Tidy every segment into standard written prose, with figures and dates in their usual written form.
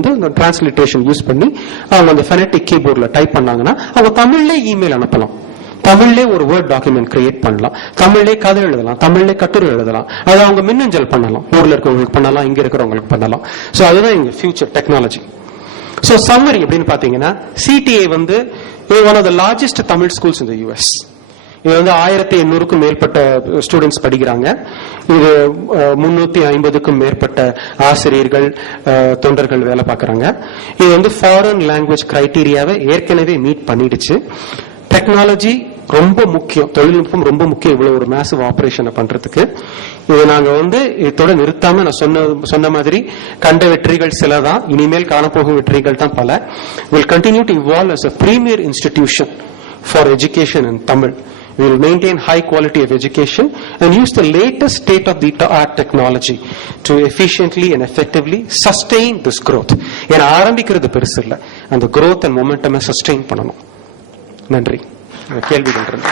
வந்து இந்த டிரான்ஸ்லிட்டேஷன் யூஸ் பண்ணி அவங்க அந்த ஃபெனட்டிக் கீபோர்ட்ல டைப் பண்ணாங்கன்னா அவங்க தமிழ்ல இமெயில் அனுப்பலாம், தமிழ்லே ஒரு வேர்ட் டாக்குமெண்ட் கிரியேட் பண்ணலாம், தமிழ்லே கதை எழுதலாம், தமிழ்லே கட்டுரை எழுதலாம். அதை அவங்க மின்னஞ்சல் பண்ணலாம், ஊர்ல இருக்கிறவங்களுக்கு பண்ணலாம், இங்க இருக்கிறவங்களுக்கு பண்ணலாம். சோ அதுதான் இங்க ஃபியூச்சர் டெக்னாலஜி. சோ சம்மரி அப்படின்னு பாத்தீங்கன்னா சிடிஏ வந்து one of the largest Tamil schools in the US. இது வந்து 1800க்கும் மேற்பட்ட ஸ்டூடெண்ட்ஸ் படிக்கிறாங்க. இது 350க்கும் மேற்பட்ட ஆசிரியர்கள் தொண்டர்கள் வேலை பார்க்கறாங்க. இது வந்து ஃபாரின் லாங்குவேஜ் கிரைட்டீரியாவை ஏற்கனவே மீட் பண்ணிடுச்சு. டெக்னாலஜி ரொம்ப முக்கியம், தொழில்நுட்பம் ரொம்ப முக்கியம் இவ்வளவு ஒரு மேசிவ் ஆபரேஷனை பண்றதுக்கு. இது நாங்க வந்து இதோட நிறுத்தாம நான் சொன்ன மாதிரி கண்ட வெற்றிகள் சிலதான், இனிமேல் காணப்போகும் வெற்றிகள் தான் பல. will continue to evolve as a premier institution for education in Tamil. We will maintain high quality of education and use the latest state-of-the-art technology to efficiently and effectively sustain this growth. ஏன்னா ஆரம்பிக்கிறது பெருசு இல்ல, அந்த growth and momentum sustain பண்ணணும். நன்றி. கேள்வி பண்றேன்.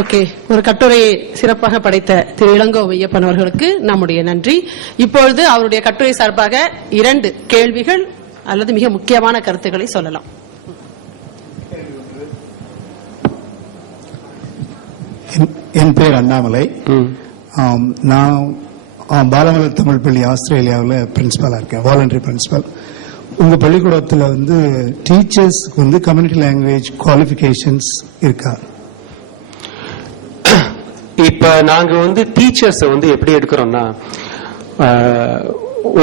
Okay, ஒரு கட்டுரையை சிறப்பாக படைத்த திரு இளங்கோ ஐயப்பன் அவர்களுக்கு நம்முடைய நன்றி. இப்பொழுது அவருடைய கட்டுரை சார்பாக 2 கேள்விகள் அல்லது மிக முக்கியமான கருத்துக்களை சொல்லலாம். என் பேர் அண்ணாமலை. நான் பாலமலர் தமிழ் பள்ளி ஆஸ்திரேலியாவில் பிரின்சிபலா இருக்கேன், வாலண்டரி பிரின்சிபல். உங்க பள்ளிக்கூடத்தில் வந்து டீச்சர்ஸ்க்கு வந்து கம்யூனிட்டி லாங்குவேஜ் குவாலிஃபிகேஷன்ஸ் இருக்கா? இப்ப நாங்க வந்து டீச்சர்ஸ் வந்து எப்படி எடுக்கிறோம்னா,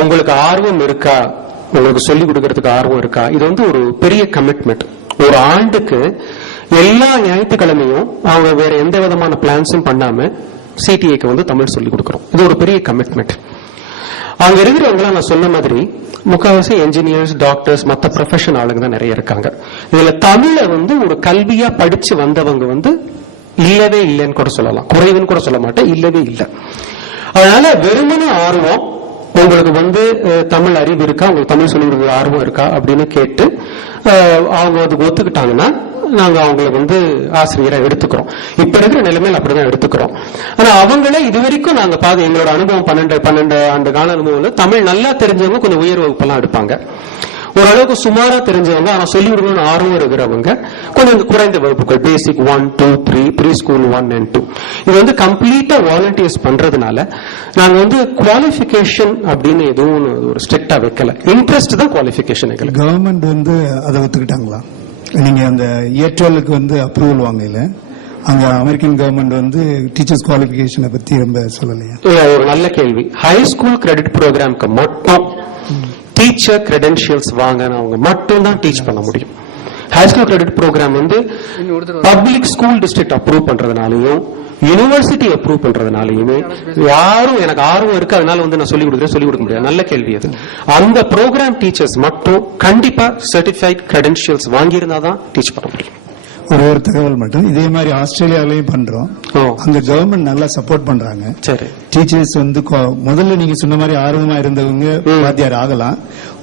உங்களுக்கு ஆர்வம் இருக்கா, உங்களுக்கு சொல்லிக் கொடுக்கறதுக்கு ஆர்வம் இருக்கா, இது வந்து ஒரு பெரிய கமிட்மெண்ட். ஒரு ஆண்டுக்கு எல்லா ஞாயிற்றுக்கிழமையும் அவங்க வேற எந்த விதமான பிளான்ஸும் பண்ணாம சிடிஏக்கு வந்து தமிழ் சொல்லிக் கொடுக்கறோம். இது ஒரு பெரிய கமிட்மெண்ட். அங்க இருக்கிறவங்க நான் சொன்ன மாதிரி முக்கால்வாசி என்ஜினியர்ஸ், டாக்டர்ஸ், மற்ற ப்ரொஃபஷன் ஆளுங்க தான் நிறைய இருக்காங்க. இதுல தமிழை வந்து ஒரு கல்வியா படிச்சு வந்தவங்க வந்து இல்லவே இல்லைன்னு கூட சொல்லலாம், குறைவுன்னு கூட சொல்ல மாட்டேன், இல்லவே இல்லை. அதனால வெறுமன ஆர்வம், உங்களுக்கு வந்து தமிழ் அறிவு இருக்கா, உங்களுக்கு தமிழ் சொல்லிக் கொடுக்குற ஆர்வம் இருக்கா அப்படின்னு கேட்டு அவங்க அதுக்கு ஒத்துக்கிட்டாங்கன்னா நாங்க அவங்களை வந்து ஆசிரியரை எடுத்துக்கிறோம். இப்ப இருக்கிற நிலைமையில அப்படிதான் எடுத்துக்கிறோம். ஆனா அவங்களே இதுவரைக்கும் நாங்க எங்களோட அனுபவம் 12 ஆண்டு கால அனுபவம், தமிழ் நல்லா தெரிஞ்சவங்க கொஞ்சம் உயர் வகுப்பெல்லாம் எடுப்பாங்க. ஓரளவுக்கு சுமாரா தெரிஞ்சவங்க ஆனா சொல்லி கொடுக்கணும்னு ஆர்வம் இருக்கிறவங்க கொஞ்சம் குறைந்த வகுப்புகள், பேசிக் 1, 2, 3, ப்ரீ ஸ்கூல் 1 and 2, இது வந்து கம்ப்ளீட்டா வாலண்டியர்ஸ் பண்றதுனால நாங்க வந்து குவாலிஃபிகேஷன் அப்படின்னு எதுவும் ஒரு ஸ்ட்ரிக்டா வைக்கல. இன்ட்ரெஸ்ட் தான் குவாலிஃபிகேஷன். கவர்மெண்ட் வந்து அதை ஒத்துக்கிட்டாங்களா? நீங்க அந்த இயர் 12க்கு வந்து அப்ரூவல் வாங்கல, அங்க அமெரிக்கன் கவர்மெண்ட் வந்து டீச்சர்ஸ் குவாலிஃபிகேஷனை பத்தி ரொம்ப சொல்லலையா? ஒரு நல்ல கேள்வி. ஹை ஸ்கூல் கிரெடிட் ப்ரோக்ராம்க்கு மட்டும் டீச்சர் கிரெடென்ஷியல்ஸ் வாங்கினவங்க மட்டும் தான் டீச் பண்ண முடியும். ஹை ஸ்கூல் கிரெடிட் ப்ரோக்ராம் வந்து பப்ளிக் ஸ்கூல் டிஸ்ட்ரிக்ட் அப்ரூவ் பண்றதுனாலையும் யூனிவர்சிட்டி அப்ரூவ் பண்றதுனாலையுமே யாரும் எனக்கு ஆர்வம் இருக்கு அதனால வந்து நான் சொல்லிக் கொடுக்க முடியாது. நல்ல கேள்வி அது. அந்த ப்ரோக்ராம் டீச்சர்ஸ் மட்டும் கண்டிப்பா சர்டிஃபைட் கிரெடென்ஷியல்ஸ் வாங்கியிருந்தாதான் டீச் பண்ண முடியும். ஒரு தகவல் மட்டும், இதே மாதிரி ஆஸ்திரேலியாவிலையும் பண்றோம். அங்க கவர்மெண்ட் நல்லா சப்போர்ட் பண்றாங்க. சரி, டீச்சர்ஸ் வந்து முதல்ல நீங்க சொன்ன மாதிரி ஆர்வமா இருந்தவங்க வாத்தியார் ஆகலாம்.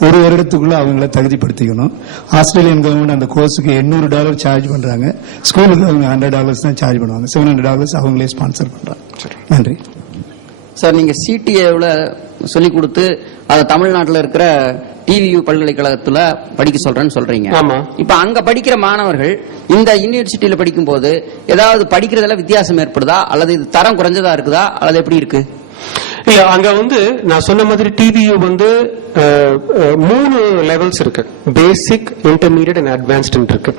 ஒரு வருடத்துக்குள்ள அவங்கள தகுதிப்படுத்திக்கணும். ஆஸ்திரேலியன் கவர்மெண்ட் அந்த கோர்ஸுக்கு $800 சார்ஜ் பண்றாங்க. ஸ்கூலுக்கு அவங்க $100 தான் சார்ஜ் பண்ணுவாங்க. $700 அவங்களே ஸ்பான்சர் பண்றாங்க. நன்றி சார். நீங்க சிடிஏவில் சொல்லிக் கொடுத்து அதை தமிழ்நாட்டில் இருக்கிற டிவியூ பல்கலைக்கழகத்துல படிக்க சொல்றீங்க. இப்ப அங்க படிக்கிற மாணவர்கள் இந்த யூனிவர்சிட்டியில படிக்கும் போது ஏதாவது படிக்கிறதுல வித்தியாசம் ஏற்படுதா, அல்லது இது தரம் குறைஞ்சதா இருக்குதா, அல்லது எப்படி இருக்கு? இல்ல, அங்க வந்து நான் சொன்ன மாதிரி டிவியூ வந்து 3 லெவல்ஸ் இருக்கு. பேசிக், இன்டர்மீடியட் அண்ட் அட்வான்ஸ்ட் இருக்கு.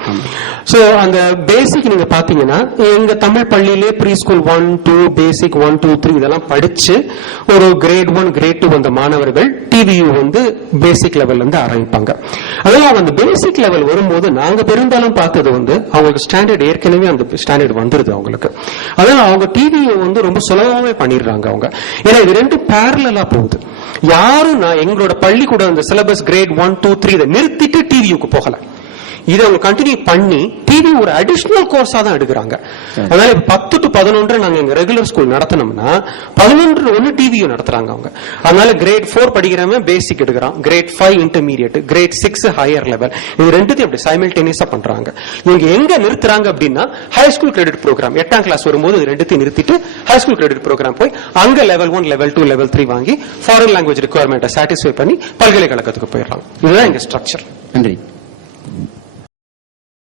சோ அந்த பேசிக் நீங்க பாத்தீங்கன்னா எங்க தமிழ் பள்ளியிலே ப்ரீ ஸ்கூல் 1, 2, பேசிக் 1, 2, 3 இதெல்லாம் படிச்சு ஒரு கிரேட் 1, கிரேட் 2 வந்த மாணவர்கள் டிவியூ வந்து பேசிக் லெவல்ல இருந்து ஆரம்பிப்பாங்க. அதெல்லாம் அந்த பேசிக் லெவல் வரும்போது நாங்க பெரும்பாலும் பார்த்தது வந்து அவங்களுக்கு ஸ்டாண்டர்ட் ஏற்கனவே அந்த ஸ்டாண்டர்ட் வந்துருது அவங்களுக்கு. அதனால அவங்க டிவியூ வந்து ரொம்ப சுலபமாவே பண்ணிடுறாங்க அவங்க. ஏன்னா இது 2 பேரலா போகுது. யாரும் நான் எங்களோட பள்ளிக்கூட அந்த சிலபஸ் கிரேட் 1, 2, 3 இதை நிறுத்திட்டு டிவியூக்கு போகல. இதை அவங்க கண்டினியூ பண்ணி டிவி ஒரு அடிஷனல் கோர்ஸா தான் எடுக்கிறாங்க. அதனால 10 to 11 நாங்க எங்க ரெகுலர் ஸ்கூல் நடத்தினோம்னா 11 டிவியும் நடத்துறாங்க அவங்க. அதனால கிரேட் 4 படிக்கிறவங்க பேசிக் எடுக்கிறான், grade 5 intermediate, grade 6 higher level, இது ரெண்டுத்தையும் அப்படி சைமல்டேனியஸா பண்றாங்க. இவங்க எங்க நிறுத்துறாங்க அப்படின்னா ஹை ஸ்கூல் கிரெடிட் ப்ரோக்ராம் 8ஆம் கிளாஸ் வரும்போது இது ரெண்டுத்தையும் நிறுத்திட்டு ஹை ஸ்கூல் கிரெடிட் ப்ரோக்ராம் போய் அங்க லெவல் 1 லெவல் 2 லெவல் 3 வாங்கி ஃபாரின் லாங்குவேஜ் ரிக்வயர்மெண்ட்டை சாட்டிஸ்ஃபை பண்ணி பல்கலைக்கழகத்துக்கு போயிடலாம். இதுதான் எங்க ஸ்ட்ரக்சர். நன்றி.